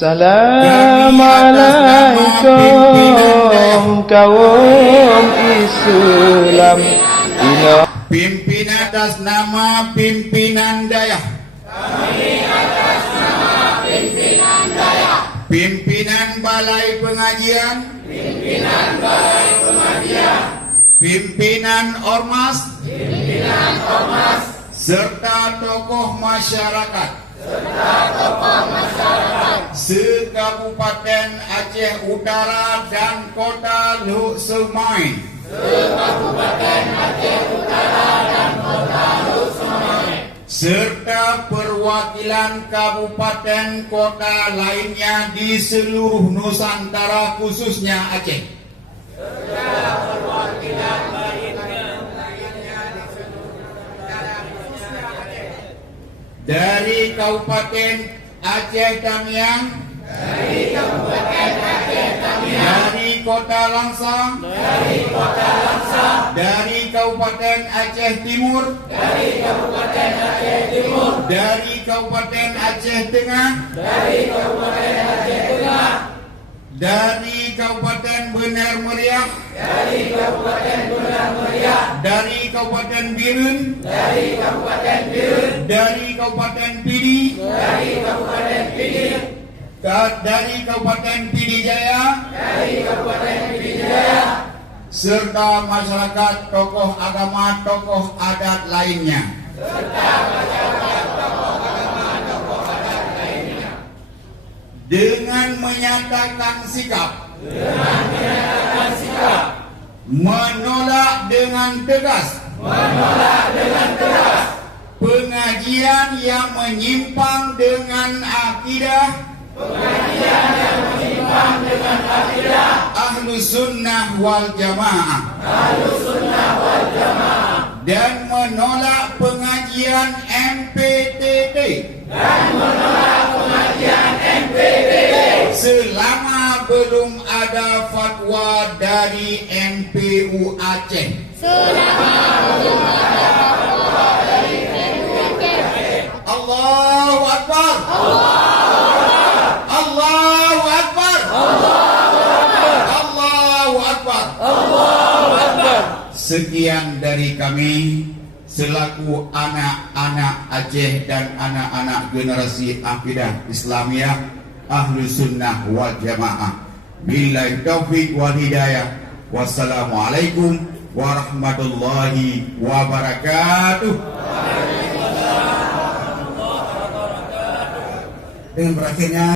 Assalamualaikum kaum Islam. Pimpin atas nama pimpinan daya. Kami atas nama pimpinan daya. Pimpinan Balai Pengajian. Pimpinan Balai Pengajian. Pimpinan Ormas. Pimpinan Ormas. Serta tokoh masyarakat. Serta tokoh masyarakat. Se-Kabupaten Aceh Utara dan Kota Luk Semai. Se-Kabupaten Aceh Utara dan Kota Luk Semai. Serta perwakilan kabupaten kota lainnya di seluruh Nusantara khususnya Aceh. Serta perwakilan lainnya di seluruh Nusantara khususnya Aceh. Dari Kabupaten Aceh Tamiang. Dari Kabupaten Aceh Tamiang. Dari Kota Langsang. Dari Kota Langsang. Dari Kabupaten Aceh Timur. Dari Kabupaten Aceh Timur. Dari Kabupaten Aceh Tengah. Dari Kabupaten Aceh Tengah. Dari Kabupaten Benar Meriah. Dari Kabupaten Benar Meriah. Dari Kabupaten Birun. Dari Kabupaten Birun. Dari Kabupaten Pidi. Dari Kabupaten Pidi. Dari Kabupaten Pidi Jaya. Dari Kabupaten Pidi Jaya. Serta masyarakat, tokoh agama, tokoh adat lainnya. Dengan menyatakan sikap. Menolak dengan tegas. Pengajian yang menyimpang dengan akidah. Ahlus Sunnah wal Jamaah. Dan menolak pengajian MPTT. Selama belum ada fatwa dari MPU Aceh. Allahu Akbar. Allahu Akbar. Allahu Akbar. Sekian dari kami selaku anak-anak Aceh dan anak-anak generasi akidah Islamiyah Ahlus Sunnah wal Jamaah. Billahi taufiq wal hidayah. Wassalamualaikum warahmatullahi wabarakatuh. Dengan berakhirnya